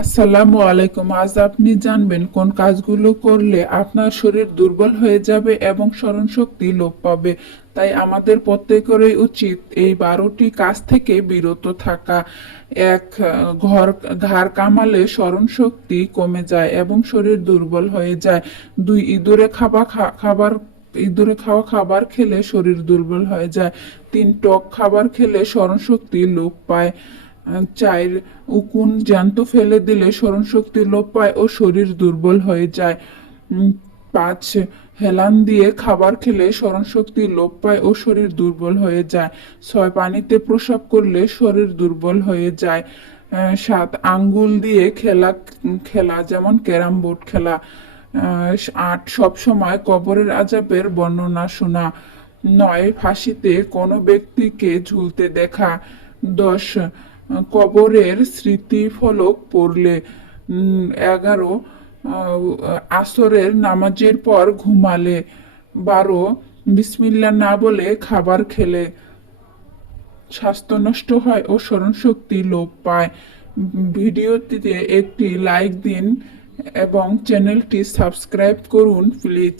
আসসালামু আলাইকুম। আজ আপনি জানবেন কোন কাজগুলো করলে আপনার শরীর দুর্বল হয়ে যাবে এবং স্মরণ শক্তি লোপ পাবে। তাই আমাদের প্রত্যেকেরই উচিত এই বারোটি কাজ থেকে বিরত থাকা। এক, ঘর, ঘাড় কামালে স্মরণ শক্তি কমে যায় এবং শরীর দুর্বল হয়ে যায়। দুই, ইঁদুরে খাবার খাবার, ইঁদুরে খাওয়া খাবার খেলে শরীর দুর্বল হয়ে যায়। তিন, টক খাবার খেলে স্মরণ শক্তি লোপ পায়। চার উকুন জ্যান্ত ফেলে দিলে স্মরণ শক্তি লোপ পায় ও শরীর দুর্বল হয়ে যায়। পাঁচ, হেলান দিয়ে খাবার খেলে স্মরণ শক্তি লোপ পায় ও শরীর দুর্বল হয়ে যায়। ছয়, পানিতে প্রসাব করলে শরীর দুর্বল হয়ে যায়। সাত, আঙ্গুল দিয়ে খেলা খেলা যেমন ক্যারাম বোর্ড খেলা। আট, সব সময় কবরের আজাবের বর্ণনা শোনা। নয়, ফাঁসিতে কোনো ব্যক্তিকে ঝুলতে দেখা। দশ কবরের স্মৃতিফলক পড়লে এগারো আসরের নামাজের পর ঘুমালে, বারো, বিসমিল্লা না বলে খাবার খেলে। স্বাস্থ্য নষ্ট হয় ও স্মরণশক্তি লোপ পায়। ভিডিওটিতে একটি লাইক দিন এবং চ্যানেলটি সাবস্ক্রাইব করুন, প্লিজ।